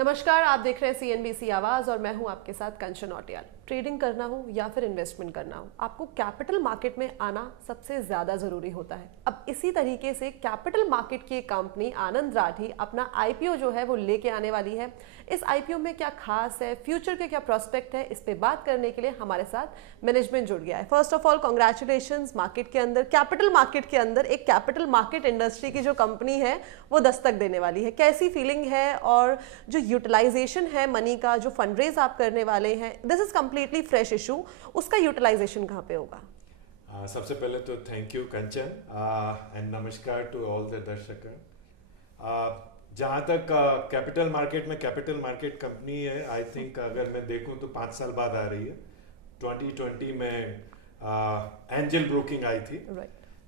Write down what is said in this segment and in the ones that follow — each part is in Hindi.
नमस्कार, आप देख रहे हैं CNBC आवाज और मैं हूं आपके साथ कंचन औटियाल। ट्रेडिंग करना हो या फिर इन्वेस्टमेंट करना हो, आपको कैपिटल मार्केट में आना सबसे ज्यादा जरूरी होता है। अब इसी तरीके से कैपिटल मार्केट की कंपनी आनंद राठी अपना IPO जो है वो लेके आने वाली है। इस IPO में क्या खास है, फ्यूचर के क्या प्रोस्पेक्ट है, इस पे बात करने के लिए हमारे साथ मैनेजमेंट जुड़ गया है। First of all congratulations, market के अंदर, कैपिटल मार्केट के अंदर एक कैपिटल मार्केट इंडस्ट्री की जो कंपनी है वो दस्तक देने वाली है। कैसी फीलिंग है और जो यूटिलाइजेशन है मनी का, जो फंडरेज आप करने वाले हैं, this is completely fresh issue, उसका यूटिलाइजेशन कहाँ पे होगा? सबसे पहले तो थैंक यू कंचन एंड नमस्कार टू ऑल द दर्शक। जहाँ तक कैपिटल मार्केट में कैपिटल मार्केट कंपनी है, आई थिंक अगर मैं देखूं तो 5 साल बाद आ रही है। 2020 में एंजल ब्रोकिंग आई थी,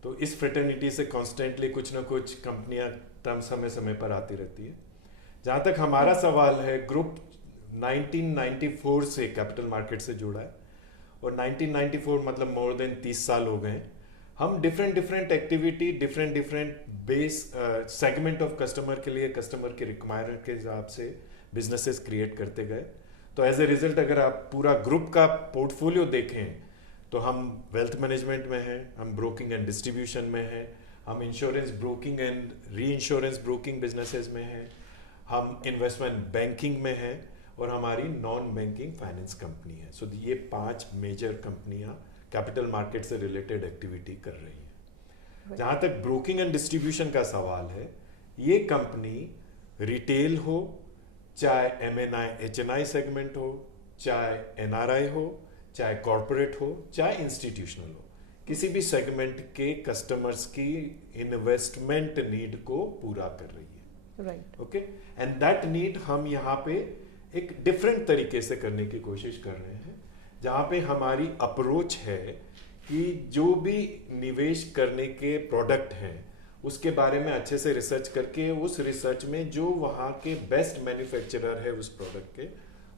तो इस फ्रेटर्निटी से कॉन्स्टेंटली कुछ ना कुछ कंपनियां टर्म समय समय पर आती रहती है। जहाँ तक हमारा सवाल है, ग्रुप 1994 से कैपिटल मार्केट से जुड़ा है और 1994 मतलब मोर देन 30 साल हो गए। हम different activity, different base segment of customer के लिए, कस्टमर के रिक्वायरमेंट के हिसाब से बिजनेसेस क्रिएट करते गए। तो एज ए रिजल्ट अगर आप पूरा ग्रुप का पोर्टफोलियो देखें तो हम वेल्थ मैनेजमेंट में हैं, हम ब्रोकिंग एंड डिस्ट्रीब्यूशन में हैं, हम insurance broking and re insurance broking businesses में हैं, हम इन्वेस्टमेंट बैंकिंग में हैं और हमारी नॉन बैंकिंग फाइनेंस कंपनी है। सो ये 5 मेजर कंपनियां कैपिटल मार्केट से रिलेटेड एक्टिविटी कर रही हैं। जहां तक ब्रोकिंग एंड डिस्ट्रीब्यूशन का सवाल है, ये कंपनी रिटेल हो, चाहे MNI HNI सेगमेंट हो, चाहे NRI हो, चाहे कॉर्पोरेट हो, चाहे इंस्टीट्यूशनल हो, किसी भी सेगमेंट के कस्टमर्स की इन्वेस्टमेंट नीड को पूरा कर रही है। Right, okay, and that need हम यहाँ पे एक डिफरेंट तरीके से करने की कोशिश कर रहे हैं, जहाँ पे हमारी अप्रोच है कि जो भी निवेश करने के प्रोडक्ट हैं उसके बारे में अच्छे से रिसर्च करके, उस रिसर्च में जो वहाँ के बेस्ट मैन्युफैक्चरर है उस प्रोडक्ट के,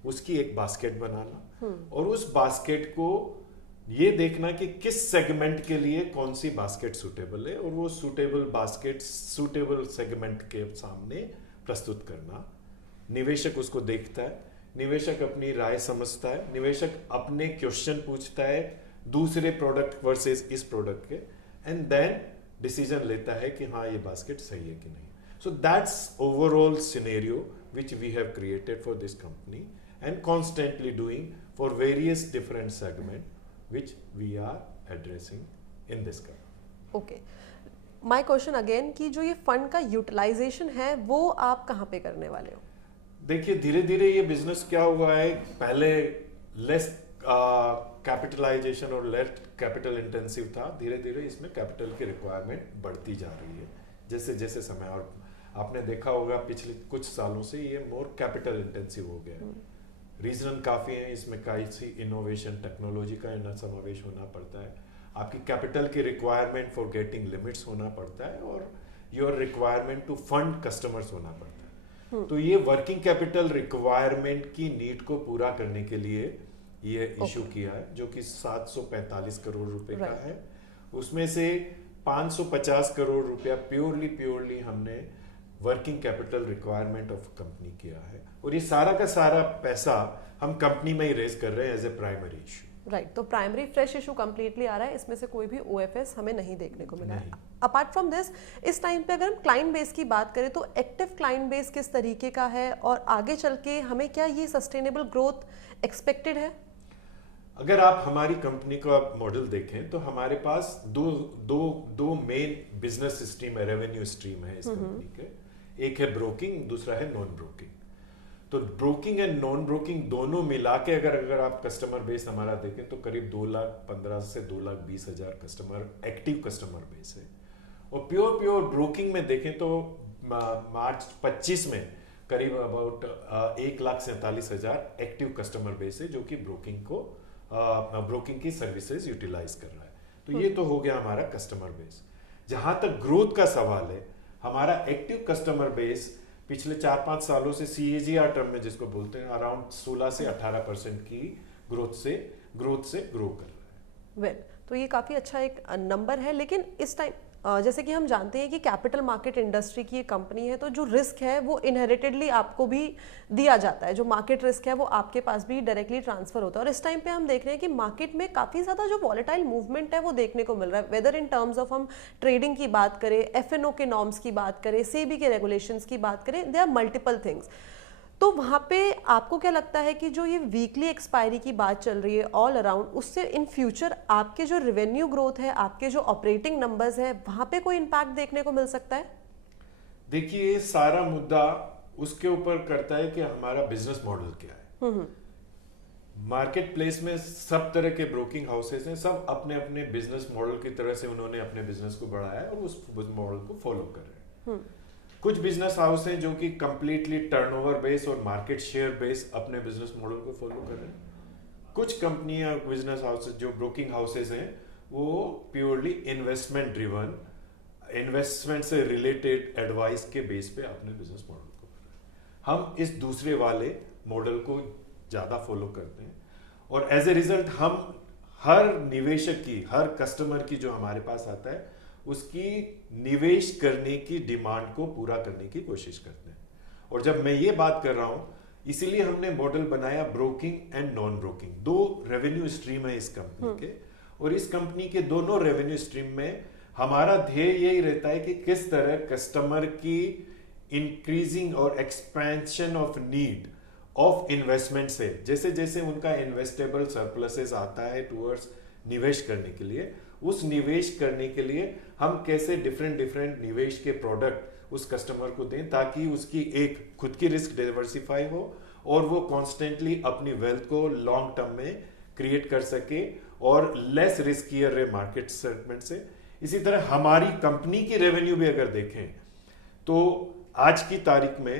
उसकी एक बास्केट बनाना और उस बास्केट को ये देखना कि किस सेगमेंट के लिए कौन सी बास्केट सूटेबल है और वो सूटेबल बास्केट सूटेबल सेगमेंट के सामने प्रस्तुत करना। निवेशक उसको देखता है, निवेशक अपनी राय समझता है, निवेशक अपने क्वेश्चन पूछता है दूसरे प्रोडक्ट वर्सेस इस प्रोडक्ट के, एंड देन डिसीजन लेता है कि हाँ ये बास्केट सही है कि नहीं। So that's overall scenario which we have created for this company and constantly doing for various different segment which we are addressing in this company. Okay, my question again कि जो ये फंड का यूटिलाइजेशन है वो आप कहाँ पे करने वाले हो? देखिए, धीरे धीरे ये बिजनेस क्या हुआ है, पहले लेस कैपिटलाइजेशन और लेस कैपिटल इंटेंसिव था, धीरे धीरे इसमें कैपिटल की रिक्वायरमेंट बढ़ती जा रही है जैसे जैसे समय, और आपने देखा होगा पिछले कुछ सालों से ये मोर कैपिटल इंटेंसिव हो गया है। रीजन काफ़ी है, इसमें कई इनोवेशन टेक्नोलॉजी का समावेश होना पड़ता है, आपकी कैपिटल की रिक्वायरमेंट फॉर गेटिंग लिमिट्स होना पड़ता है और your requirement to fund customers होना पड़ता है। तो ये वर्किंग कैपिटल रिक्वायरमेंट की नीड को पूरा करने के लिए ये इशू किया है, जो कि 745 करोड़ रुपए का है। उसमें से 550 करोड़ रुपया प्योरली हमने working capital requirement of company किया है और ये सारा का सारा पैसा हम कंपनी में ही रेज कर रहे हैं as a primary issue. Right, तो प्राइमरी फ्रेश इशू कंप्लीटली आ रहा है, इसमें से कोई भी OFS हमें नहीं देखने को मिला है। अपार्ट फ्रॉम दिस, इस टाइम पे अगर हम क्लाइंट बेस की बात करें तो एक्टिव क्लाइंट बेस किस तरीके का है और आगे चल के हमें क्या ये सस्टेनेबल ग्रोथ एक्सपेक्टेड है? अगर आप हमारी कंपनी का मॉडल देखें तो हमारे पास दो मेन बिजनेस स्ट्रीम है, रेवेन्यू स्ट्रीम है इस कंपनी के। एक है ब्रोकिंग, दूसरा है नॉन ब्रोकिंग। तो ब्रोकिंग एंड नॉन ब्रोकिंग दोनों मिला के अगर आप कस्टमर बेस हमारा देखें तो करीब 2,15,000 से 2,20,000 कस्टमर एक्टिव कस्टमर बेस है। और प्योर ब्रोकिंग में देखें तो मार्च 25 में करीब अबाउट 1,47,000 एक्टिव कस्टमर बेस है जो कि ब्रोकिंग की सर्विसेज यूटिलाइज कर रहा है। तो ये तो हो गया हमारा कस्टमर बेस। जहां तक ग्रोथ का सवाल है, हमारा एक्टिव कस्टमर बेस पिछले 4-5 सालों से CAGR टर्म में जिसको बोलते हैं अराउंड 16 से 18% की ग्रोथ से ग्रो कर रहा है। वेल, तो ये काफ़ी अच्छा एक नंबर है, लेकिन इस टाइम जैसे कि हम जानते हैं कि कैपिटल मार्केट इंडस्ट्री की एक कंपनी है, तो जो रिस्क है वो इनहेरिटेडली आपको भी दिया जाता है, जो मार्केट रिस्क है वो आपके पास भी डायरेक्टली ट्रांसफर होता है। और इस टाइम पे हम देख रहे हैं कि मार्केट में काफ़ी ज़्यादा जो वॉलेटाइल मूवमेंट है वो देखने को मिल रहा है, वेदर इन टर्म्स ऑफ हम ट्रेडिंग की बात करें, एफएनओ के नॉर्म्स की बात करें, सेबी के रेगुलेशंस की बात करें, दे आर मल्टीपल थिंग्स। तो वहाँ पे आपको क्या लगता है कि जो ये वीकली एक्सपायरी की बात चल रही है ऑल अराउंड, उससे इन फ्यूचर आपके जो रेवेन्यू ग्रोथ है, आपके जो ऑपरेटिंग नंबर्स है, वहाँ पे कोई इम्पैक्ट देखने को मिल सकता है? देखिए, सारा मुद्दा उसके ऊपर करता है कि हमारा बिजनेस मॉडल क्या है। मार्केट प्लेस में सब तरह के ब्रोकिंग हाउसेस हैं, सब अपने अपने बिजनेस मॉडल की तरह से उन्होंने अपने बिजनेस को बढ़ाया है और उस मॉडल को फॉलो कर रहे हैं। कुछ बिजनेस हाउस हैं जो कि कंप्लीटली टर्नओवर बेस और मार्केट शेयर बेस अपने बिजनेस मॉडल को फॉलो कर रहे हैं। कुछ कंपनियां, बिजनेस हाउसेस जो ब्रोकिंग हाउसेस हैं, वो प्योरली इन्वेस्टमेंट ड्रिवन, इन्वेस्टमेंट से रिलेटेड एडवाइस के बेस पे अपने बिजनेस मॉडल को कर रहे हैं। हम इस दूसरे वाले मॉडल को ज़्यादा फॉलो करते हैं और एज ए रिजल्ट हम हर निवेशक की, हर कस्टमर की जो हमारे पास आता है, उसकी निवेश करने की डिमांड को पूरा करने की कोशिश करते हैं। और जब मैं ये बात कर रहा हूं, इसीलिए हमने मॉडल बनाया broking and non broking. 2 revenue stream है इस कंपनी के, और इस कंपनी के दोनों रेवेन्यू स्ट्रीम में हमारा ध्येय यही रहता है कि किस तरह कस्टमर की इंक्रीजिंग और expansion of need of investment से, जैसे जैसे उनका इन्वेस्टेबल सरप्लसेस आता है टूवर्ड्स निवेश करने के लिए, उस निवेश करने के लिए हम कैसे डिफरेंट निवेश के प्रोडक्ट उस कस्टमर को दें, ताकि उसकी एक खुद की रिस्क डाइवर्सिफाई हो और वो कॉन्स्टेंटली अपनी वेल्थ को लॉन्ग टर्म में क्रिएट कर सके और लेस रिस्कियर रहे मार्केट सेगमेंट से। इसी तरह हमारी कंपनी की रेवेन्यू भी अगर देखें तो आज की तारीख में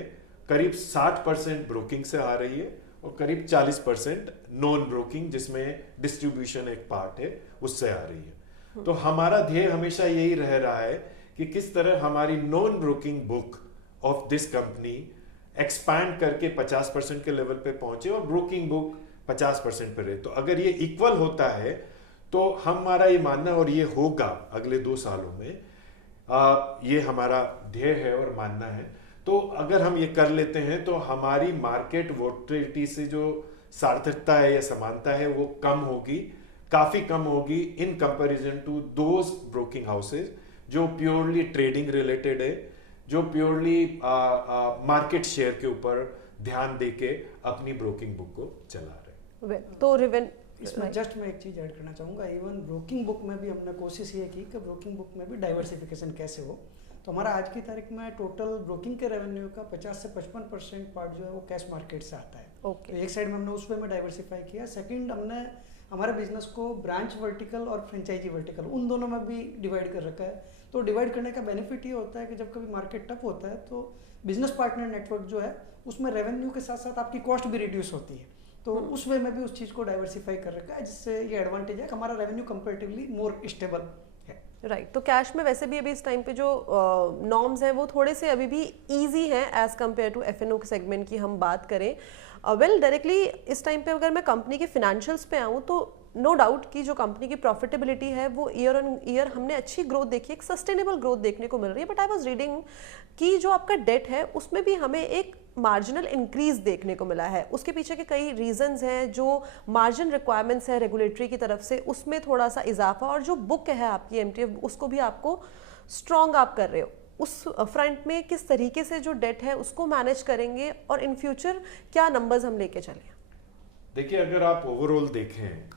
करीब 60% ब्रोकिंग से आ रही है और करीब 40% नॉन ब्रोकिंग, जिसमें डिस्ट्रीब्यूशन एक पार्ट है, उससे आ रही है। तो हमारा ध्येय हमेशा यही रह रहा है कि किस तरह हमारी non broking book of this company expand करके 50% के लेवल पे पहुंचे और ब्रोकिंग बुक 50% पे रहे। तो अगर ये इक्वल होता है तो हमारा ये मानना, और ये होगा अगले 2 सालों में, ये हमारा ध्येय है और मानना है। तो अगर हम ये कर लेते हैं तो हमारी मार्केट वोलेटिलिटी से जो सार्थकता है या समानता है वो कम होगी, काफी कम होगी in comparison to those broking houses जो प्योरली ट्रेडिंग रिलेटेड है, जो प्योरली मार्केट शेयर के ऊपर ध्यान देके अपनी ब्रोकिंग बुक को चला रहे। तो इसमें जस्ट मैं एक चीज ऐड करना चाहूँगा। इवन ब्रोकिंग बुक में भी हमने कोशिश ये की कि ब्रोकिंग बुक में भी डाइवर्सिफिकेशन कैसे हो। तो हमारा आज की तारीख में टोटल ब्रोकिंग के रेवेन्यू का 50 से 55% पार्ट जो है वो कैश मार्केट से आता है। ओके। तो एक साइड में हमने उस वे में डाइवर्सिफाई किया। सेकंड, हमने हमारे बिजनेस को ब्रांच वर्टिकल और फ्रेंचाइजी वर्टिकल, उन दोनों में भी डिवाइड कर रखा है। तो डिवाइड करने का बेनिफिट ये होता है कि जब कभी मार्केट टफ होता है तो बिजनेस पार्टनर नेटवर्क जो है उसमें रेवेन्यू के साथ साथ आपकी कॉस्ट भी रिड्यूस होती है। तो उस वे में भी उस चीज़ को डाइवर्सिफाई कर रखा है, जिससे ये एडवांटेज है कि हमारा रेवेन्यू कंपैरेटिवली मोर स्टेबल है। राइट। तो कैश में वैसे भी अभी इस टाइम पे जो नॉर्म्स हैं वो थोड़े से अभी भी इजी हैं as compare to FNO segment की हम बात करें। वेल डायरेक्टली इस टाइम पे अगर मैं कंपनी के फिनेंशियल्स पे आऊँ तो नो डाउट कि जो कंपनी की प्रॉफिटेबिलिटी है वो ईयर ऑन ईयर हमने अच्छी ग्रोथ देखी है, एक सस्टेनेबल ग्रोथ देखने को मिल रही है। बट आई वाज रीडिंग कि जो आपका डेट है उसमें भी हमें एक मार्जिनल इंक्रीज देखने को मिला है। उसके पीछे के कई रीजंस हैं, जो मार्जिन रिक्वायरमेंट्स है रेगुलेटरी की तरफ से, उसमें थोड़ा सा इजाफा, और जो बुक है आपकी एमटीएफ उसको भी आपको स्ट्रॉन्ग आप कर रहे हो। उस फ्रंट में किस तरीके से जो डेट है उसको मैनेज करेंगे और इन फ्यूचर क्या नंबर्स हम लेके चले? देखिए, अगर आप ओवरऑल देखें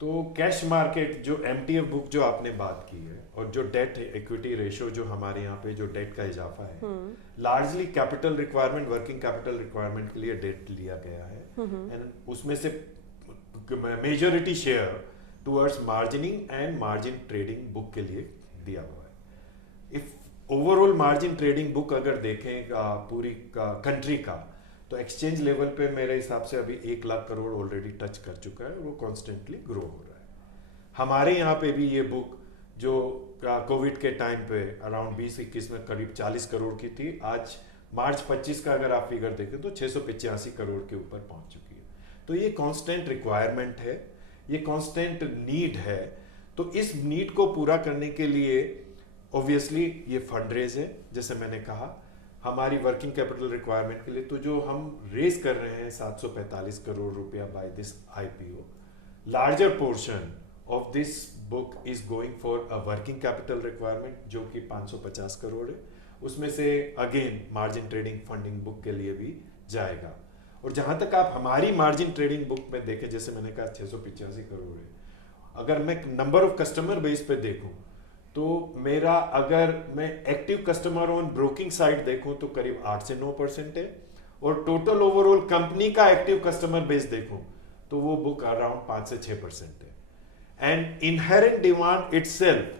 तो कैश मार्केट जो एमटीएफ बुक जो आपने बात की है और जो डेट इक्विटी रेशियो जो हमारे यहाँ पे जो डेट का इजाफा है, largely capital requirement, working capital requirement के लिए डेट लिया गया है। एंड उसमें से majority share towards margining and margin trading book के लिए दिया हुआ है। If overall margin trading book अगर देखें पूरी कंट्री का, तो एक्सचेंज लेवल पे मेरे हिसाब से अभी 1 लाख करोड़ ऑलरेडी टच कर चुका है, वो कॉन्स्टेंटली ग्रो हो रहा है। हमारे यहाँ पे भी ये बुक जो कोविड के टाइम पे अराउंड 20-21 में करीब 40 करोड़ की थी, आज मार्च 25 का अगर आप फिगर देखें तो 685 करोड़ के ऊपर पहुंच चुकी है। तो ये कांस्टेंट रिक्वायरमेंट है, ये कांस्टेंट नीड है। तो इस नीड को पूरा करने के लिए ऑब्वियसली ये फंड रेज है, जैसे मैंने कहा हमारी वर्किंग कैपिटल रिक्वायरमेंट के लिए। तो जो हम रेज कर रहे हैं 745 करोड़ रुपया by this IPO, larger portion of this book is going for a working capital requirement जो कि 550 करोड़ है। उसमें से again margin trading funding book के लिए भी जाएगा। और जहां तक आप हमारी मार्जिन ट्रेडिंग बुक में देखें, जैसे मैंने कहा 685 करोड़ है, अगर मैं नंबर ऑफ कस्टमर बेस पे देखूं तो मेरा, अगर मैं active customer on broking side देखूं तो करीब 8 से 9% है, और टोटल ओवरऑल कंपनी का एक्टिव कस्टमर बेस देखूं तो वो बुक अराउंड 5 से 6% है। And inherent demand itself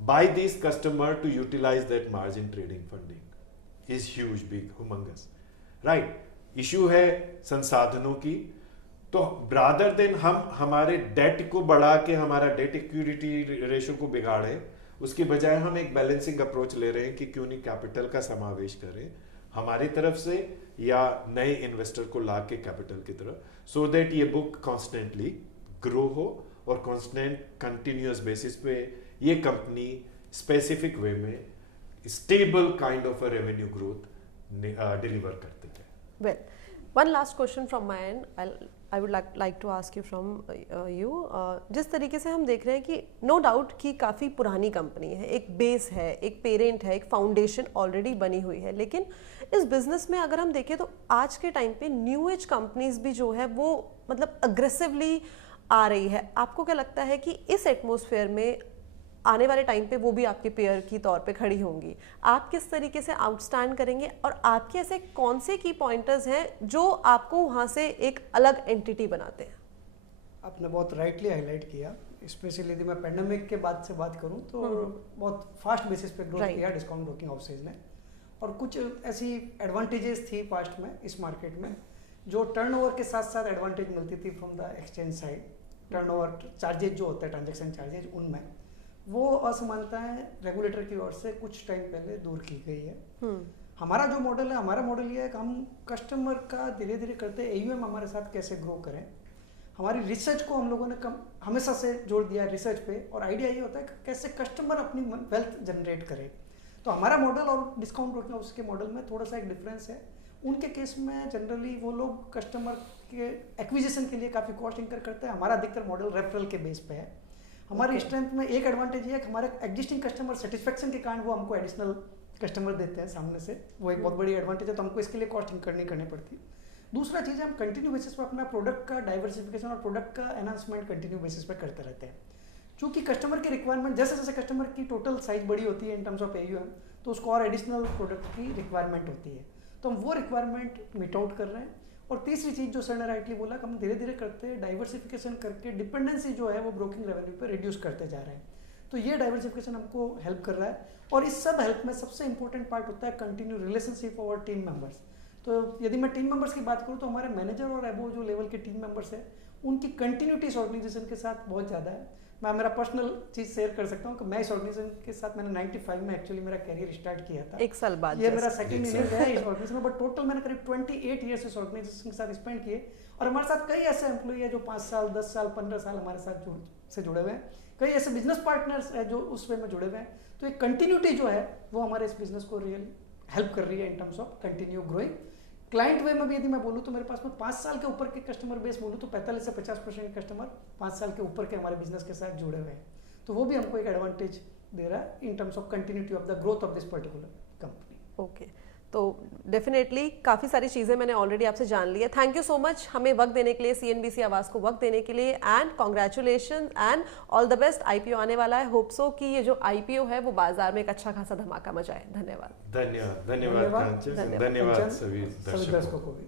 by these customer to utilize that margin trading funding is huge, big, humongous, right? Issue है संसाधनों की। तो रादर देन हम हमारे डेट को बढ़ा के हमारा डेट इक्विटी रेशो को बिगाड़े, उसके बजाय हम एक बैलेंसिंग अप्रोच ले रहे हैं कि क्यों नहीं कैपिटल का समावेश करें हमारी तरफ से या नए इन्वेस्टर को ला के कैपिटल की तरफ, सो दैट ये बुक कॉन्स्टेंटली ग्रो हो और कॉन्स्टेंट कंटिन्यूअस बेसिस पे ये कंपनी स्पेसिफिक वे में stable kind of a revenue growth deliver करते थे। Well, one last question from my end. I would like to ask you from you. जिस तरीके से हम देख रहे हैं कि नो डाउट कि काफ़ी पुरानी कंपनी है, एक बेस है, एक पेरेंट है, एक फाउंडेशन ऑलरेडी बनी हुई है, लेकिन इस बिजनेस में अगर हम देखें तो आज के टाइम पे न्यू एज कंपनीज भी जो है वो मतलब अग्रेसिवली आ रही है। आपको क्या लगता है कि इस एटमॉस्फेयर में आने वाले टाइम पे वो भी आपके पेयर की तौर पे खड़ी होंगी? आप किस तरीके से आउटस्टैंड करेंगे और आपके ऐसे कौन से की पॉइंटर्स हैं जो आपको वहाँ से एक अलग एंटिटी बनाते हैं? आपने बहुत राइटली हाईलाइट किया, स्पेशली यदि मैं पेंडेमिक के बाद से बात करूं तो बहुत फास्ट बेसिस पे ग्रोथ किया डिस्काउंट ब्रोकिंग हाउसेज ने, और कुछ ऐसी एडवांटेजेस थी पास्ट में इस मार्केट में जो टर्नओवर के साथ साथ एडवांटेज मिलती थी from the exchange side. Turnover charges जो होता है, ट्रांजैक्शन चार्जेज, उनमें वो असमानताएं रेगुलेटर की ओर से कुछ टाइम पहले दूर की गई है। हमारा जो मॉडल है, हमारा मॉडल ये है कि हम कस्टमर का धीरे धीरे करते AUM हमारे साथ कैसे ग्रो करें। हमारी रिसर्च को हम लोगों ने हमेशा से जोड़ दिया है रिसर्च पे, और आइडिया ये होता है कि कैसे कस्टमर अपनी वेल्थ जनरेट करे। तो हमारा मॉडल और डिस्काउंट ब्रोकिंग हाउस के मॉडल में थोड़ा सा एक डिफरेंस है। उनके केस में जनरली वो लोग कस्टमर के एक्विजिशन के लिए काफ़ी कॉस्ट इंकर करते हैं। हमारा अधिकतर मॉडल रेफरल के बेस पे है। हमारी स्ट्रेंथ में एक एडवांटेज ये है कि हमारे एग्जिस्टिंग कस्टमर सेटिस्फेक्शन के कारण वो हमको एडिशनल कस्टमर देते हैं सामने से, वो एक बहुत बड़ी एडवांटेज है, तो हमको इसके लिए कॉस्ट इंकर नहीं करनी पड़ती। दूसरा चीज़ है, हम कंटिन्यू बेसिस पर अपना प्रोडक्ट का डाइवर्सिफिकेशन और प्रोडक्ट का एनहांसमेंट कंटिन्यू बेसिस पर करते रहते हैं। चूँकि कस्टमर की रिक्वायरमेंट जैसे जैसे कस्टमर की टोटल साइज बड़ी होती है इन टर्म्स ऑफ AUM, तो उसको और एडिशनल प्रोडक्ट की रिक्वायरमेंट होती है, तो हम वो रिक्वायरमेंट मीट आउट कर रहे हैं। और तीसरी चीज़ जो सर ने राइटली बोला कि हम धीरे धीरे करते डाइवर्सिफिकेशन करके डिपेंडेंसी जो है वो ब्रोकिंग रेवेन्यू पे रिड्यूस करते जा रहे हैं। तो ये डाइवर्सिफिकेशन हमको हेल्प कर रहा है, और इस सब हेल्प में सबसे इंपॉर्टेंट पार्ट होता है कंटिन्यू रिलेशनशिप और टीम मेंबर्स। तो यदि मैं टीम मेंबर्स की बात करूँ तो हमारे मैनेजर और अबोव जो लेवल के टीम मेंबर्स है उनकी कंटिन्यूटी इस ऑर्गेनाइजेशन के साथ बहुत ज़्यादा है। मैं मेरा पर्सनल चीज़ शेयर कर सकता हूँ कि मैं इस ऑर्गेनाइजेशन के साथ मैंने 95 में एक्चुअली मेरा कैरियर स्टार्ट किया था। 1 साल बाद ये मेरा सेकंड ईयर है इस ऑर्गेनाइजेशन में, बट टोटल मैंने करीब 28 ईयर्स इस ऑर्गेनाइजेशन के साथ स्पेंड किए। और हमारे साथ कई ऐसे एम्प्लॉई है जो 5 साल 10 साल 15 साल हमारे साथ से जुड़े हुए हैं। कई ऐसे बिजनेस पार्टनर्स है जो उस वे में जुड़े हुए हैं। तो एक कंटिन्यूटी जो है वो हमारे इस बिजनेस को रियल हेल्प कर रही है in terms of continue growing. Client वे में भी यदि मैं बोलूँ तो मेरे पास में 5 साल के ऊपर के कस्टमर बेस बोलूँ तो 45 से 50% कस्टमर 5 साल के ऊपर के हमारे बिजनेस के साथ जुड़े हुए हैं। तो वो भी हमको एक एडवांटेज दे रहा है in terms of continuity of the growth of this particular company. Okay, तो डेफिनेटली काफ़ी सारी चीज़ें मैंने ऑलरेडी आपसे जान ली है। थैंक यू सो मच हमें वक्त देने के लिए, CNBC आवाज़ को वक्त देने के लिए, and congratulation and all the best. IPO आने वाला है, होप सो कि ये जो IPO है वो बाजार में एक अच्छा खासा धमाका मचाए। धन्यवाद। धन्यवाद, धन्यवाद, धन्यवाद सभी दर्शकों को भी।